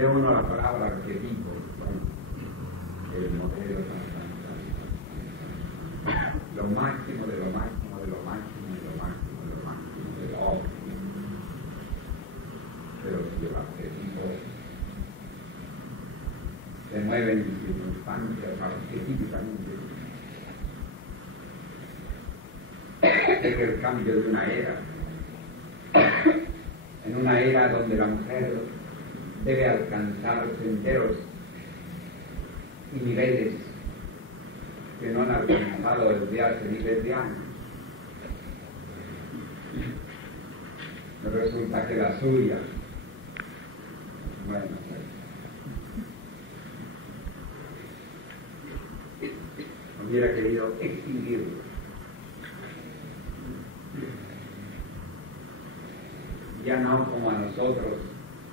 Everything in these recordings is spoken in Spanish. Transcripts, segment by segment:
ve uno la palabra arquetipo, el modelo, lo máximo de lo máximo de lo máximo de lo máximo de lo máximo de lo óptimo. Pero si el arquetipo se mueve en circunstancias arquetípicamente, es el cambio de una era, en una era donde la mujer debe alcanzar senderos y niveles que no han alcanzado desde hace miles de años. Resulta que la suya, bueno, hubiera querido extinguirlo. Ya no como a nosotros,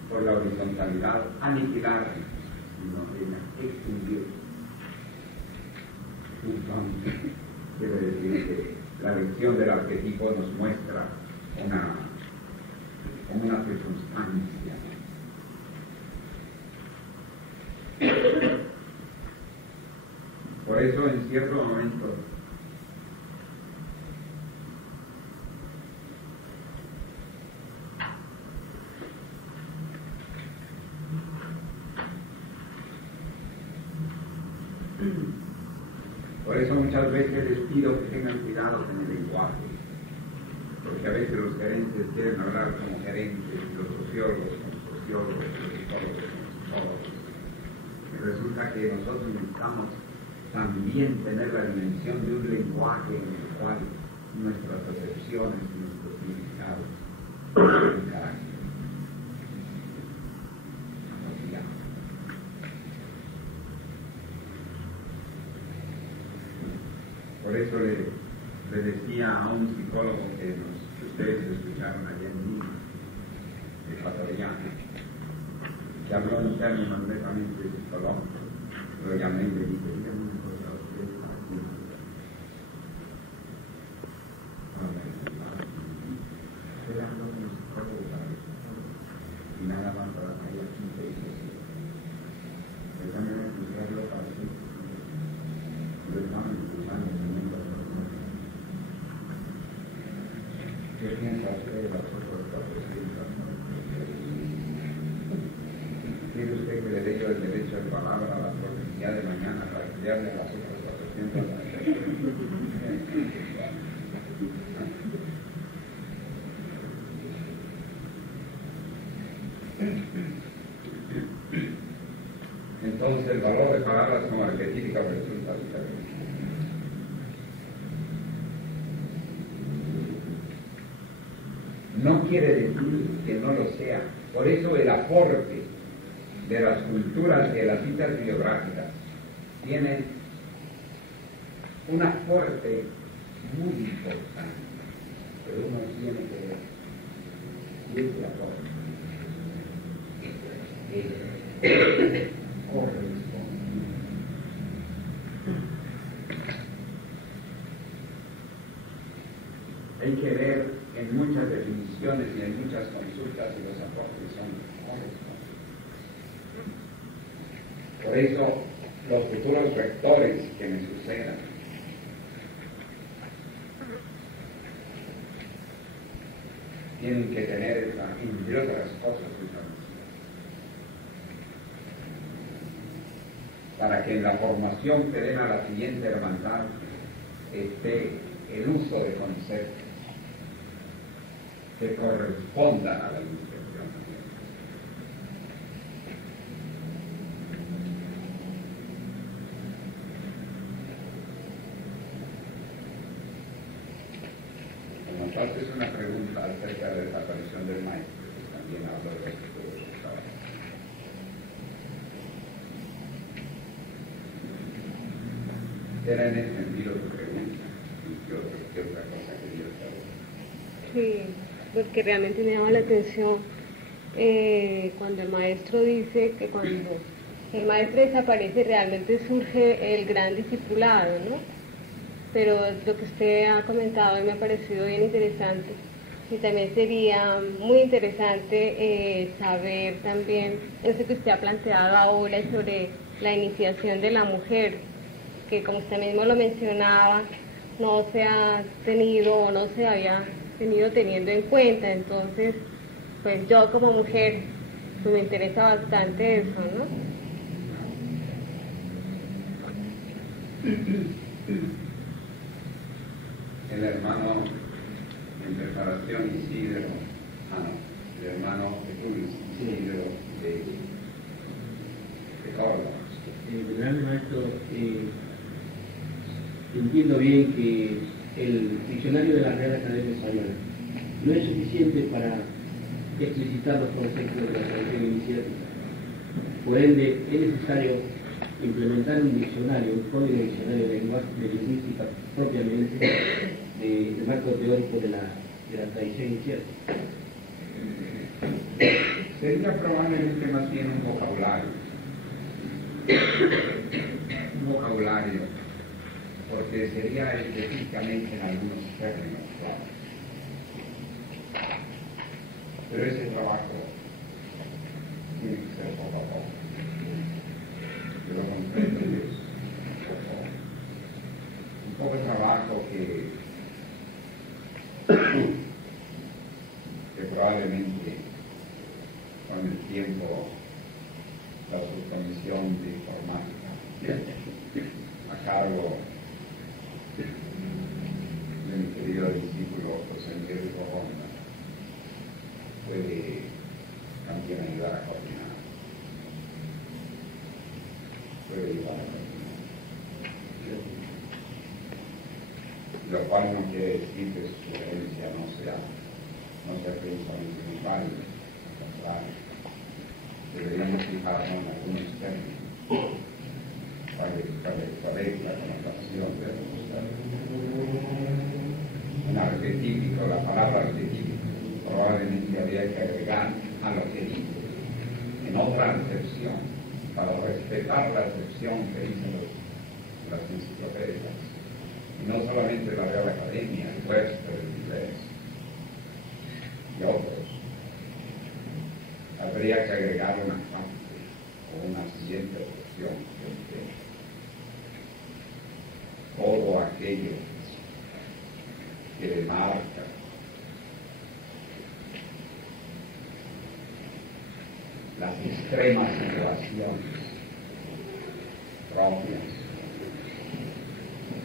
por la horizontalidad, aniquilar, sino extinguir. Entonces, quiere decir que la lección del arquetipo nos muestra una circunstancia. Por eso, en cierto momento, muchas veces les pido que tengan cuidado con el lenguaje, porque a veces los gerentes quieren hablar como gerentes, los sociólogos como sociólogos, los psicólogos como psicólogos. Y resulta que nosotros necesitamos también tener la dimensión de un lenguaje en el cual nuestras percepciones y nuestros significados tienen carácter. Por eso le decía a un psicólogo que ustedes escucharon allá en Lima, ecuatoriano, que habló en términos netamente psicológicos, lo llamé y le dije, díganme una cosa a ustedes para siempre. Usted habló con un psicólogo para eso, y nada más para allá 15 y 16. Yo también escucharlo para siempre. Yo estaba escuchando. ¿Qué piensa usted de las otras 400? ¿Tiene usted que le dé yo el derecho de palabra a la profecía de mañana para estudiarle a las otras 400? Entonces el valor de palabras como arquetípicas resulta diferente. No quiere decir que no lo sea. Por eso el aporte de las culturas de las citas biográficas tiene un aporte muy importante, pero uno tiene que ver y ese aporte corresponde. Hay que ver en muchas definiciones y en muchas consultas y los aportes son correspondientes. Por eso los futuros rectores que me sucedan tienen que tener esa, entre otras cosas, esa misión, para que en la formación que den a la siguiente hermandad esté el uso de conceptos que correspondan a la iniciación. Como tal, es una pregunta acerca de la desaparición del maestro, que también habla de los futuros rectores. ¿Era en ese sentido tu pregunta? ¿Y qué otra cosa querías saber? Sí, porque realmente me llama la atención cuando el maestro dice que cuando el maestro desaparece realmente surge el gran discipulado, ¿no? Pero lo que usted ha comentado me ha parecido bien interesante, Y también sería muy interesante saber también eso que usted ha planteado ahora sobre la iniciación de la mujer, que como usted mismo lo mencionaba, no se ha tenido o no se había tenido teniendo en cuenta. Entonces, pues yo como mujer, pues me interesa bastante eso, ¿no? El hermano en preparación Isidro, el hermano Isidro de Córdoba. Gran maestro, entiendo bien que el diccionario de la Real Academia Española no es suficiente para explicitar los conceptos de la tradición iniciática. Por ende, es necesario implementar un diccionario, un código diccionario de lingüística propiamente del marco teórico de la tradición iniciática. Sería probablemente más bien un vocabulario, porque sería específicamente en algunos términos, claro. Pero ese trabajo tiene que ser poco a poco. Yo lo comprendo que es un poco de trabajo que probablemente con el tiempo la subcomisión de informática a cargo de mi querido discípulo José Miguel Ronda puede también ayudar a coordinar. Lo cual no quiere decir que su sugerencia no sea precisamente muy válida, al contrario. Deberíamos fijarnos en algunos términos. ¿Cuál es la connotación de los términos? Un arquetípico, la palabra arquetípico, probablemente habría que agregar a lo que dice en otra acepción, para respetar la acepción que dicen las enciclopedias. Y no solamente la Real Academia, el resto del inglés y otros. Habría que agregar una parte o una siguiente opción de todo aquello que demarca las extremas situaciones propias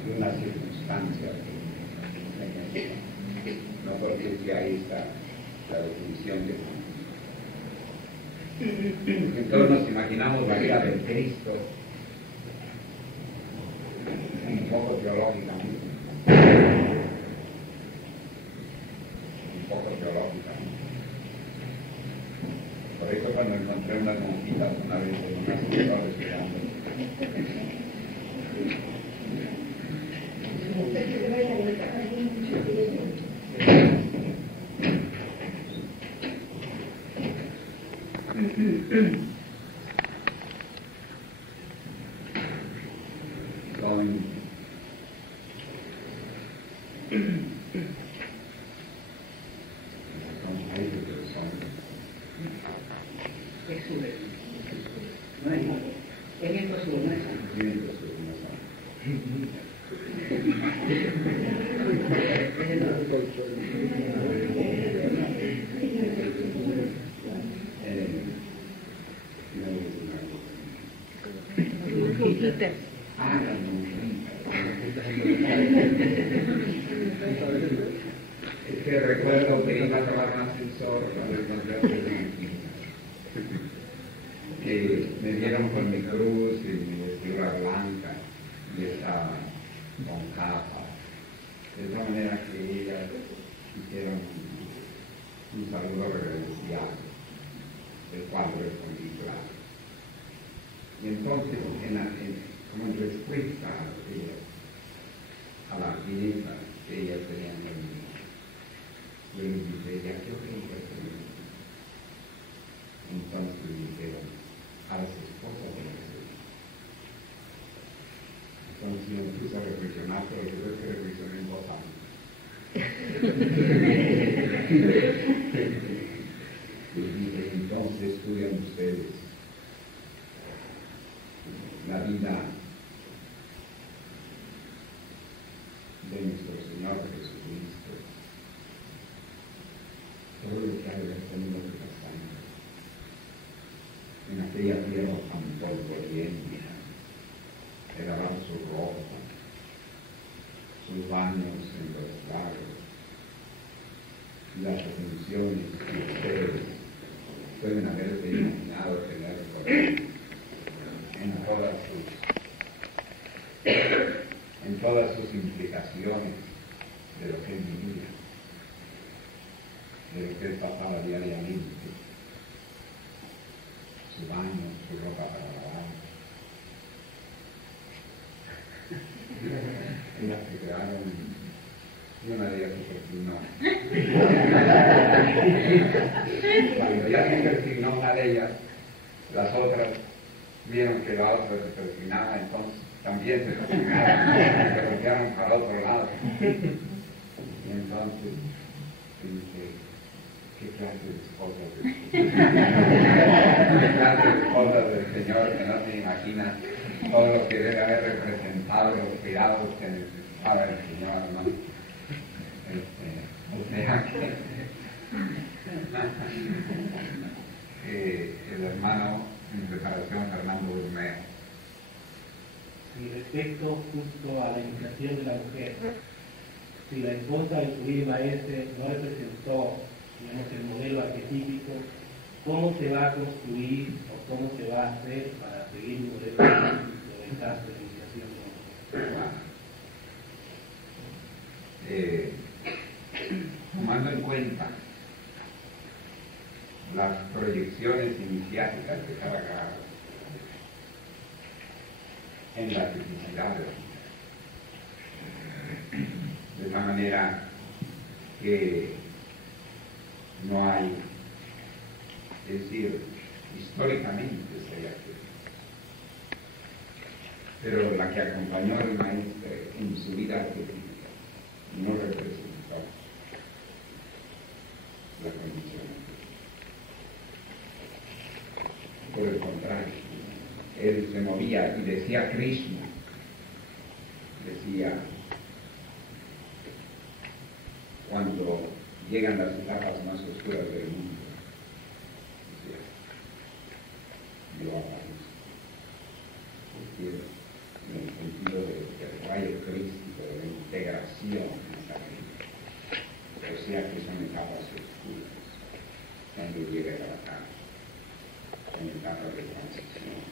de una circunstancia, no porque si ahí está la definición de entonces nos imaginamos la vida del Cristo un poco teológicamente. Por eso cuando encontré unas monjitas una vez en unas escuelas Es que recuerdo que iba a tomar un ascensor cuando encontré a que me dieron con mi cruz y mi vestidura blanca y esa con capa, de tal manera que ellas hicieron un saludo reverencial, el cual respondí claro. Y entonces, como en respuesta a la belleza que ellas tenían en mí, yo les dije, ya que ellas tenían. Entonces me dijeron, a las esposas de la Señora. Entonces me puse a reflexionar, pero yo creo que reflexioné en voz alta. pues dice, entonces estudian ustedes la vida de nuestro Señor Jesucristo, todo lo que ha de haber tenido que pasar en aquella tierra tan polvorienta, de lavar su ropa, sus baños en los lagos, las retenciones que ustedes pueden haberse imaginado tener por él, en todas sus implicaciones de lo que él vivía, de lo que él pasaba diariamente, su baño, su ropa para lavar. Ellas se quedaron, y una de ellas se persignó. Cuando ya se persignó una de ellas, las otras vieron que la otra se persignaba, entonces también se persignaron, se voltearon para otro lado. Y entonces dije, ¿qué clase de esposas de ¿Qué clase de esposas del Señor que no se imagina todo lo que debe haber representado, los cuidados que necesitaba el Señor, ¿no? O sea que el hermano en preparación Fernando Bermeo. Y respecto justo a la iniciación de la mujer, si la esposa del Sublime Maestre no representó, digamos, el modelo arquetípico, ¿cómo se va a construir o cómo se va a hacer para seguir un modelo arquetípico en el caso de la iniciación de la mujer? Tomando en cuenta las proyecciones iniciáticas de cada grado en la tipicidad de la mujer, de tal manera que no hay, es decir, históricamente se haya hecho, pero la que acompañó al maestro en su vida artística no representó la condición. Por el contrario, él se movía y decía Krishna, decía, cuando llegan las etapas más oscuras del mundo, decía, yo aparezco, en el sentido del rayo crístico, de la integración en esa vida. O sea que son etapas oscuras, cuando llega a la cara, son etapas de transición.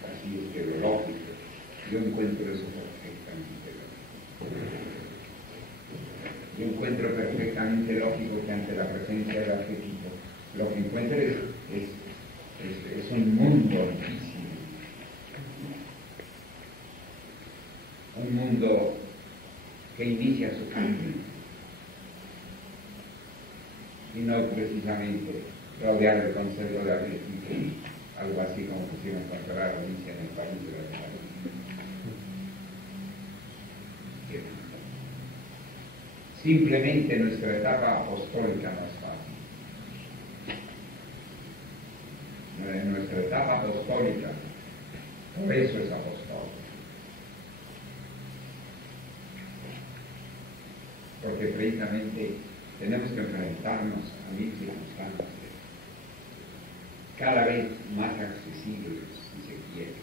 Así es que lo lógico, yo encuentro eso perfectamente lógico. Yo encuentro perfectamente lógico que ante la presencia del arquetipo, lo que encuentro es un mundo difícil, un mundo que inicia su cambio, y no precisamente rodear el concepto de arquetipo, algo así como pusieron encontrar a Alicia en el país de la Maravilla. Simplemente nuestra etapa apostólica no es fácil. Nuestra etapa apostólica, por eso es apostólica. Porque precisamente tenemos que enfrentarnos a 1000 circunstancias, cada vez más accesibles, si se quiere.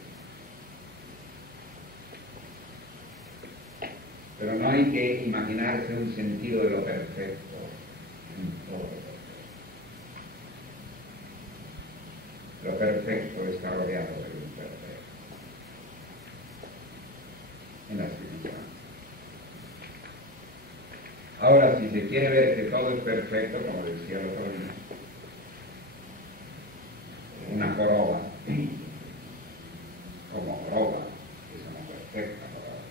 Pero no hay que imaginarse un sentido de lo perfecto en todo. Lo perfecto está rodeado de lo imperfecto en las circunstancias. Ahora, si se quiere ver que todo es perfecto, como decía el otro día, una joroba, como joroba, es una perfecta joroba.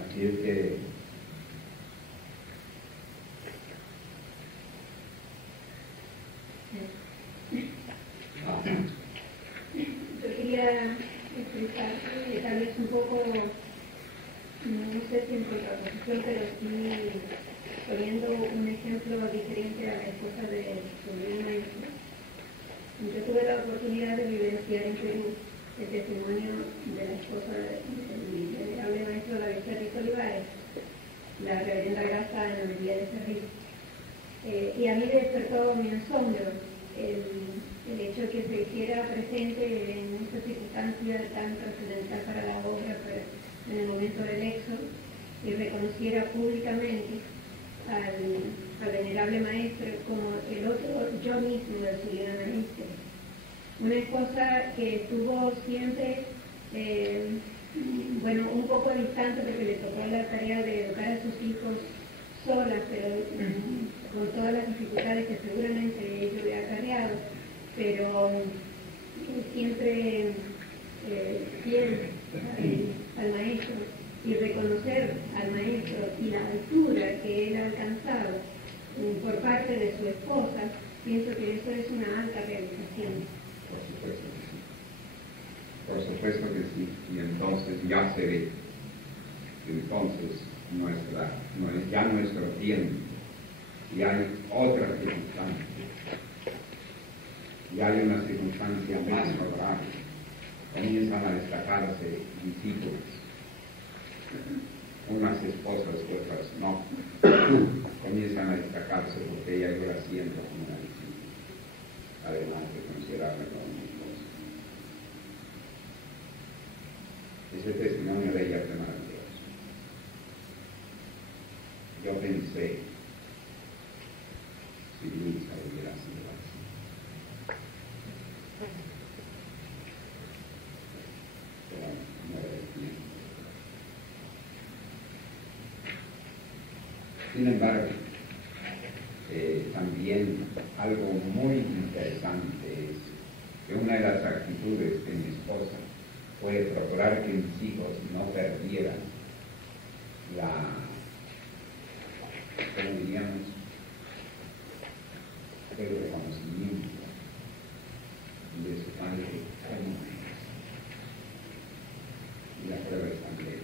Así es que quisiera expresar tal vez un poco, no sé si en contraposición, pero sí poniendo un ejemplo diferente a la esposa de mi maestro. Yo tuve la oportunidad de vivenciar en Perú el testimonio de la esposa del venerable maestro David Cerrito Olivares, la reverenda Grasa en la María de Cerrito. Y a mí me despertó mi asombro el hecho de que se hiciera presente en esta circunstancia tan trascendental para la obra, en el momento del éxodo, y reconociera públicamente al venerable maestro como el otro yo mismo de su vida maestra. Una esposa que estuvo siempre, un poco distante porque le tocó la tarea de educar a sus hijos sola, pero con todas las dificultades que seguramente ello le ha acarreado, pero siempre fiel al maestro, y reconocer al maestro y la altura que él ha alcanzado por parte de su esposa, pienso que eso es una alta realización. Por supuesto que sí. Y entonces ya se ve. Entonces no es ya nuestro tiempo. Y hay otra circunstancia. Y hay una circunstancia más favorable. Comienzan a destacarse discípulos. Unas esposas y otras no. Comienzan a destacarse porque ella yo la siento como una discípula, además de considerarme como mi esposa. Ese testimonio de ella es maravilloso. Yo pensé, si Luisa hubiera sido así. Pero no era el tiempo. Sin embargo, también algo muy interesante es que una de las actitudes de mi esposa fue procurar que mis hijos no perdieran ¿cómo diríamos?, el reconocimiento de su padre como maestro. Y la prueba es también.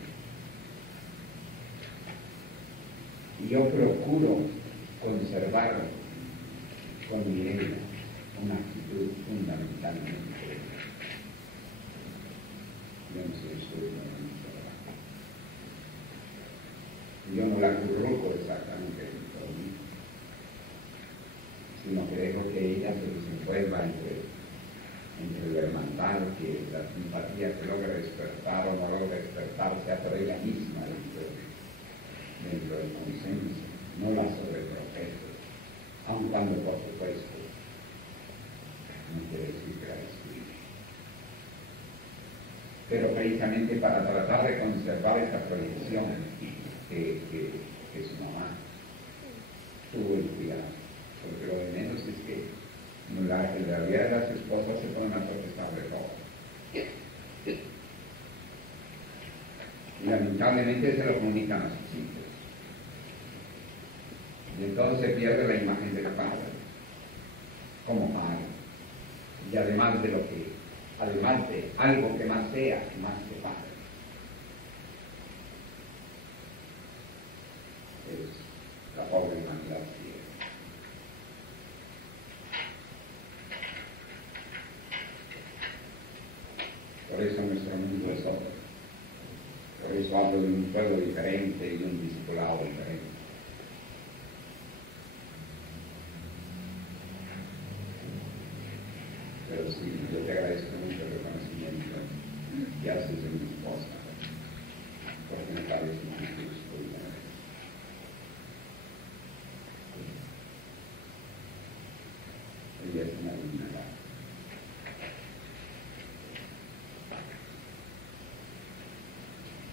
Y yo procuro conservar con Mireia una actitud fundamentalmente, yo no soy surdo, yo no la curruco exactamente por mí, sino que dejo que ella se desenvuelva entre la hermandad, que la simpatía se logra despertar o no logra despertar, sea por ella misma dentro del consenso, no la sobreprofeso, aun cuando por supuesto no quiere decir que la descuide. Pero precisamente para tratar de conservar esta proyección que su mamá tuvo el cuidado, porque lo de menos es que en la realidad las esposas se ponen a protestar de todo. Y lamentablemente se lo comunican a sus hijos. Y entonces se pierde la imagen del padre como padre. Y además de algo que más sea, más que padre. Es la pobre humanidad ciega. Por eso nuestro mundo es otro. Por eso hablo de un pueblo diferente y de un discipulado diferente. Pero sí, yo te agradezco mucho el reconocimiento que haces de mi esposa, porque me parece muy justo y bueno. Ella es una dignidad.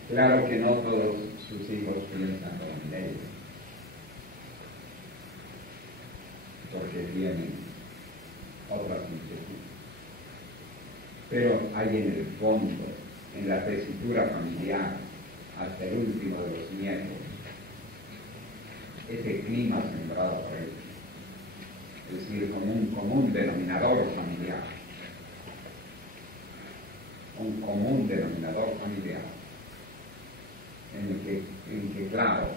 Claro que no todos sus hijos piensan como Mireia, porque tienen otras inquietudes. Pero hay en el fondo, en la tesitura familiar, hasta el último de los nietos, ese clima sembrado por él, es decir, como un común denominador familiar. un común denominador familiar, en que claro,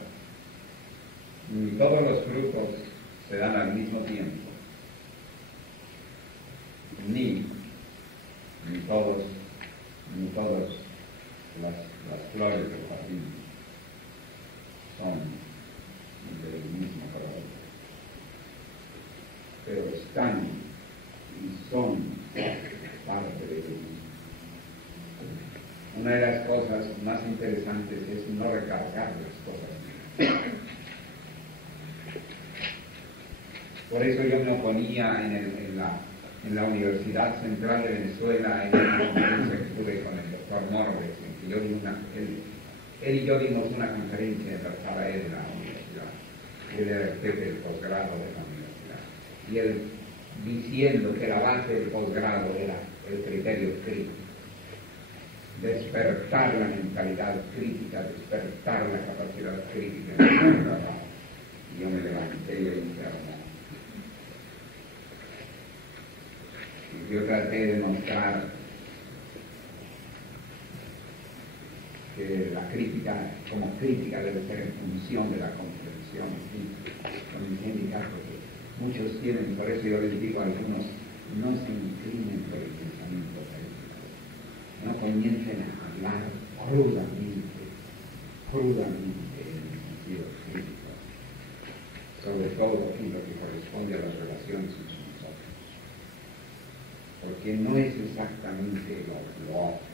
ni todos los frutos se dan al mismo tiempo, ni todas las flores del jardín son del mismo color, pero están y son parte de ellos. Una de las cosas más interesantes es no recargar las cosas. Por eso yo me oponía en la Universidad Central de Venezuela, en una conferencia que tuve con el doctor Morales, en que yo di él y yo dimos una conferencia en la sala de la universidad. Él era el jefe del posgrado de la universidad. Y él diciendo que la base del posgrado era el criterio crítico. Despertar la mentalidad crítica, despertar la capacidad crítica. Y yo me levanté y le dije, yo traté de mostrar que la crítica, como crítica, debe ser en función de la comprensión, con el sindicato que muchos tienen. Por eso yo les digo a algunos, no se inclinen por el pensamiento crítico, no comiencen a hablar crudamente en el sentido crítico, sobre todo en lo que corresponde a las relaciones entre nosotros, porque no es exactamente lo óptimo.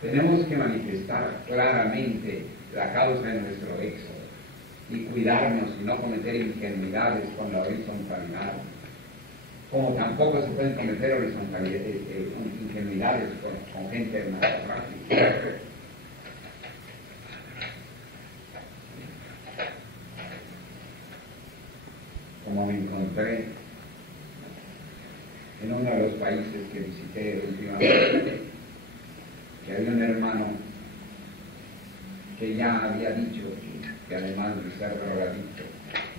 Tenemos que manifestar claramente la causa de nuestro éxodo y cuidarnos y no cometer ingenuidades con la horizontalidad, como tampoco se pueden cometer ingenuidades con gente narcotraficante. Como me encontré en uno de los países que visité últimamente, que había un hermano que ya había dicho que además de ser drogadicto,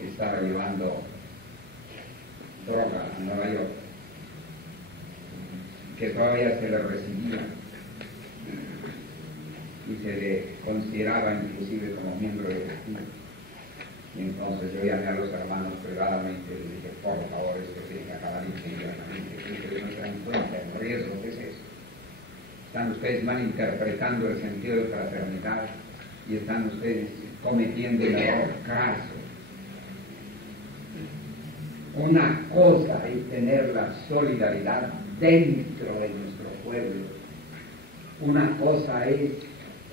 estaba llevando droga a Nueva York, que todavía se le recibía y se le consideraba inclusive como miembro del equipo. Y entonces yo llamé a los hermanos privadamente y les dije, por favor, esto tiene que acabar inmediatamente, porque no se dan cuenta del riesgo que es eso. Están ustedes malinterpretando el sentido de fraternidad y están ustedes cometiendo el error craso. Una cosa es tener la solidaridad dentro de nuestro pueblo. Una cosa es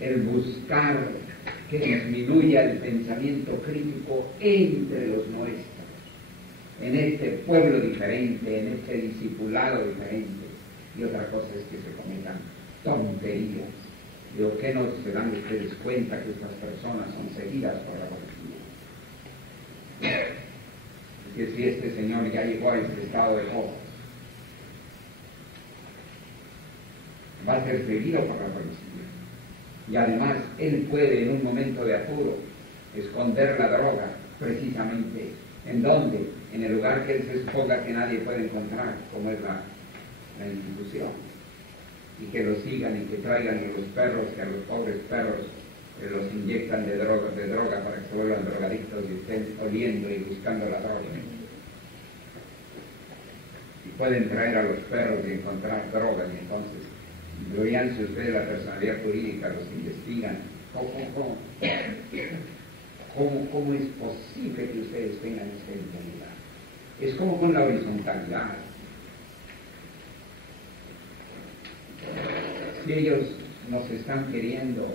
el buscar que disminuya el pensamiento crítico entre los nuestros, en este pueblo diferente, en este discipulado diferente. Y otra cosa es que se cometan tonterías. Digo, ¿qué no se dan ustedes cuenta que estas personas son seguidas por la policía? Que si este señor ya llegó a este estado de cosas, va a ser seguido por la policía. Y además, él puede en un momento de apuro esconder la droga, precisamente, ¿en dónde? En el lugar que él se suponga que nadie puede encontrar, como es la institución. Y que lo sigan y que traigan a los perros, que a los pobres perros los inyectan de droga para que se vuelvan drogadictos y estén oliendo y buscando la droga. Y pueden traer a los perros y encontrar drogas, y entonces veríanse ustedes la personalidad jurídica, los investigan. ¿Cómo es posible que ustedes tengan esta impunidad? Es como con la horizontalidad. Si ellos nos están queriendo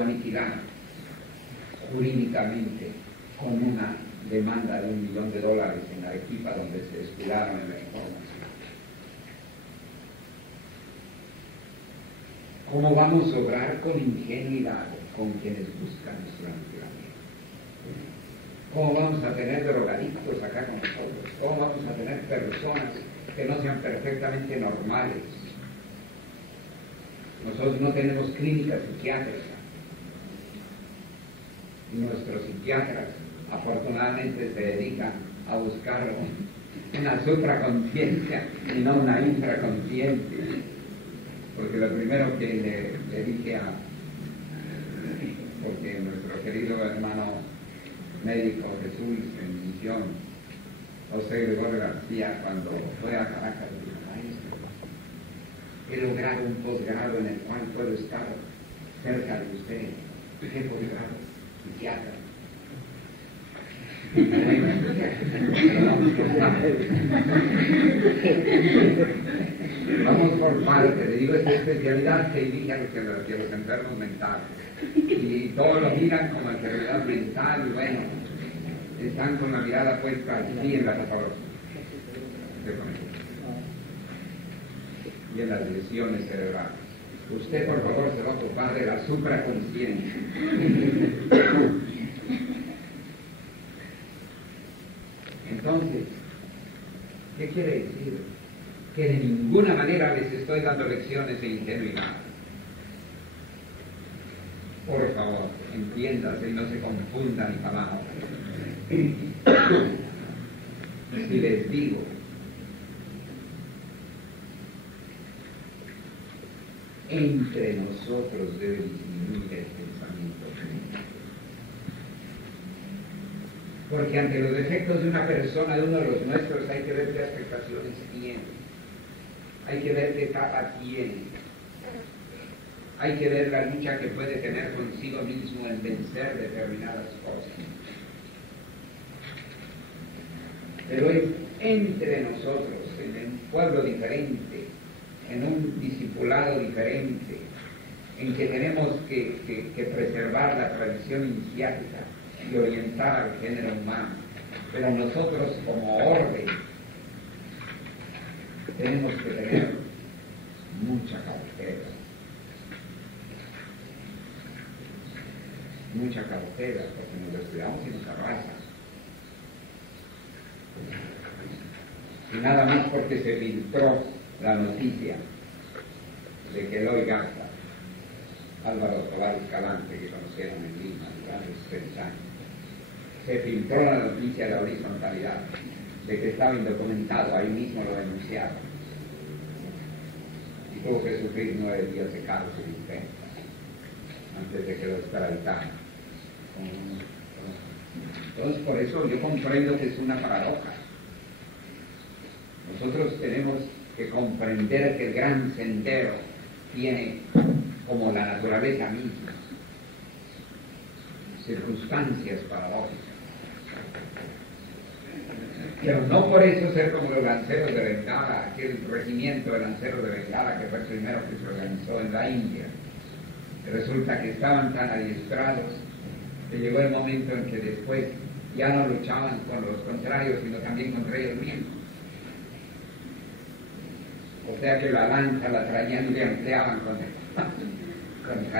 aniquilar jurídicamente con una demanda de $1 millón en Arequipa, donde se descuidaron en la información, ¿cómo vamos a obrar con ingenuidad con quienes buscan nuestro aniquilamiento? ¿Cómo vamos a tener drogadictos acá con nosotros? ¿Cómo vamos a tener personas que no sean perfectamente normales? Nosotros no tenemos clínica psiquiátrica. Y nuestros psiquiatras afortunadamente se dedican a buscar una supraconciencia y no una infraconciencia. Porque lo primero que le dije porque nuestro querido hermano médico Jesús en misión, José Gregorio García, cuando fue a Caracas, dijo: maestro, he logrado un posgrado en el cual puedo estar cerca de usted. ¿Qué posgrado? Psiquiatra. Vamos por parte, le digo, esta especialidad se dirige a los enfermos mentales y todos lo miran como enfermedad mental y bueno, están con la mirada puesta así en la patología y en las lesiones cerebrales. Usted, por favor, se va a ocupar de la supraconciencia. Entonces, ¿qué quiere decir? Que de ninguna manera les estoy dando lecciones de ingenuidad. Por favor, entiéndase y no se confundan ni palabras. Si les digo entre nosotros debe disminuir el pensamiento, porque ante los defectos de una persona, de uno de los nuestros, hay que ver qué expectaciones tiene, hay que ver qué etapa tiene, hay que ver la lucha que puede tener consigo mismo en vencer determinadas cosas. Pero es entre nosotros, en un pueblo diferente, en un discipulado diferente, en que tenemos que preservar la tradición iniciática y orientar al género humano. Pero nosotros como orden tenemos que tener mucha cautela. Mucha cautela, porque nos descuidamos y nos arrasa. Y nada más porque se filtró la noticia de que Eloy Garza, Álvaro Tobar Escalante, que conocieron en Lima hace 6 años, se filtró la noticia de la horizontalidad, de que estaba indocumentado, ahí mismo lo denunciaron, y tuvo que sufrir 9 días de cárcel intensa antes de que lo extraditaran. Entonces, por eso yo comprendo que es una paradoja. Nosotros tenemos que comprender que el gran sendero tiene, como la naturaleza misma, circunstancias paradójicas. Pero no por eso ser como los lanceros de Bengala, aquel regimiento de lanceros de Bengala que fue el primero que se organizó en la India. Resulta que estaban tan adiestrados que llegó el momento en que después ya no luchaban con los contrarios, sino también contra ellos mismos. O sea que la lanza la traían y la empleaban contra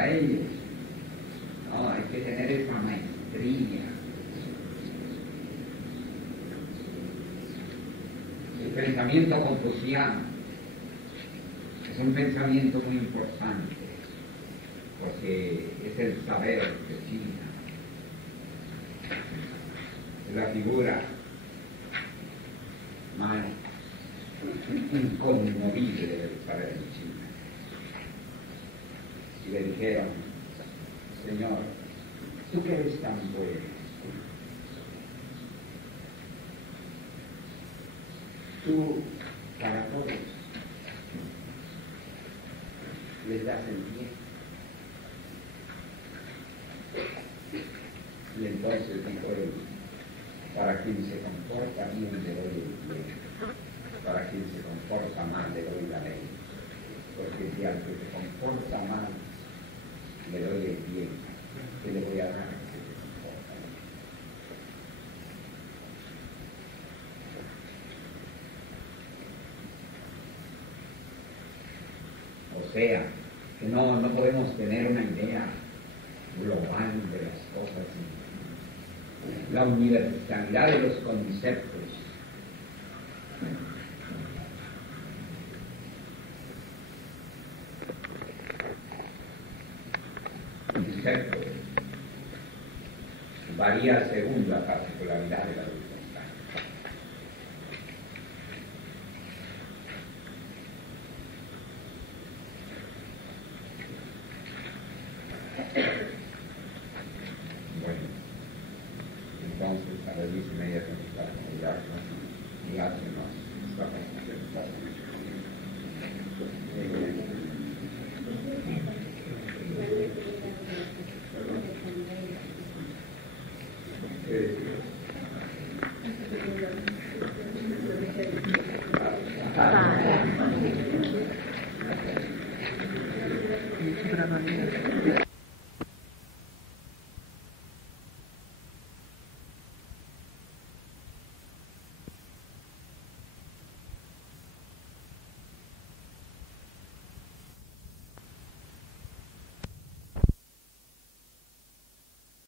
ellos. No, hay que tener esa maestría. El pensamiento confuciano es un pensamiento muy importante, porque es el saber de China. Es la figura más inconmovible del saber de China. Y le dijeron: Señor, tú que eres tan bueno, tú para todos les das el bien. Y entonces dijo él: para quien se comporta bien le doy el bien, para quien se comporta mal le doy la ley, porque si al que se comporta mal le doy el bien, ¿qué le voy a dar al que se comporta mal? O sea, que no podemos tener una idea global de las cosas, la universalidad de los conceptos. Concepto varía según la particularidad de la circunstancia. Para.